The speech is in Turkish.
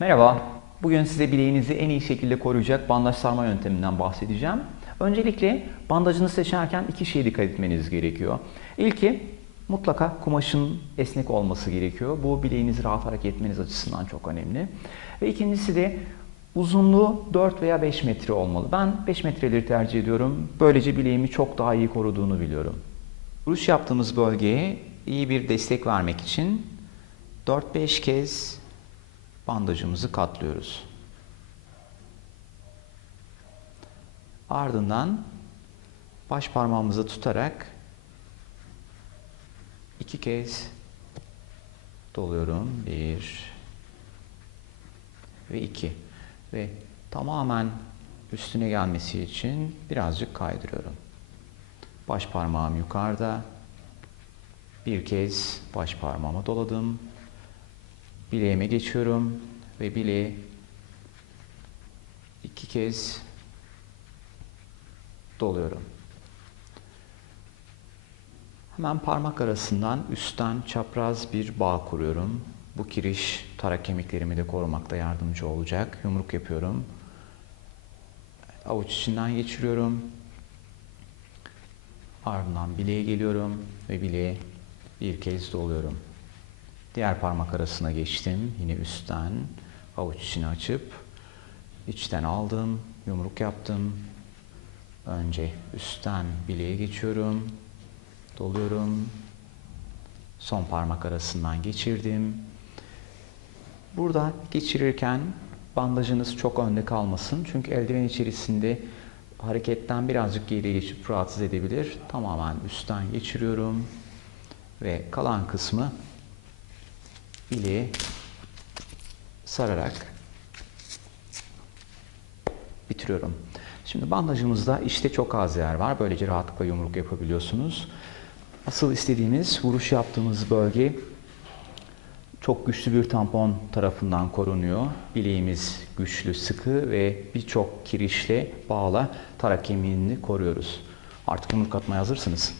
Merhaba, bugün size bileğinizi en iyi şekilde koruyacak bandaj sarma yönteminden bahsedeceğim. Öncelikle bandajını seçerken iki şeye dikkat etmeniz gerekiyor. İlki mutlaka kumaşın esnek olması gerekiyor. Bu bileğinizi rahat hareket etmeniz açısından çok önemli. Ve ikincisi de uzunluğu 4 veya 5 metre olmalı. Ben 5 metreleri tercih ediyorum. Böylece bileğimi çok daha iyi koruduğunu biliyorum. Vuruş yaptığımız bölgeye iyi bir destek vermek için 4-5 kez bandajımızı katlıyoruz. Ardından baş parmağımızı tutarak iki kez doluyorum. Bir ve iki. Ve tamamen üstüne gelmesi için birazcık kaydırıyorum. Baş parmağım yukarıda. Bir kez baş parmağıma doladım. Bileğime geçiyorum ve bileği iki kez doluyorum. Hemen parmak arasından üstten çapraz bir bağ kuruyorum. Bu kiriş tarak kemiklerimi de korumakta yardımcı olacak. Yumruk yapıyorum. Avuç içinden geçiriyorum. Ardından bileğe geliyorum ve bileğe bir kez doluyorum. Diğer parmak arasına geçtim. Yine üstten avuç içini açıp içten aldım. Yumruk yaptım. Önce üstten bileğe geçiyorum. Doluyorum. Son parmak arasından geçirdim. Burada geçirirken bandajınız çok önde kalmasın. Çünkü eldiven içerisinde hareketten birazcık geriye geçip rahatsız edebilir. Tamamen üstten geçiriyorum. Ve kalan kısmı bileği sararak bitiriyorum. Şimdi bandajımızda işte çok az yer var. Böylece rahatlıkla yumruk yapabiliyorsunuz. Asıl istediğimiz vuruş yaptığımız bölge çok güçlü bir tampon tarafından korunuyor. Bileğimiz güçlü, sıkı ve birçok kirişle bağla tarak kemiğini koruyoruz. Artık yumruk atmaya hazırsınız.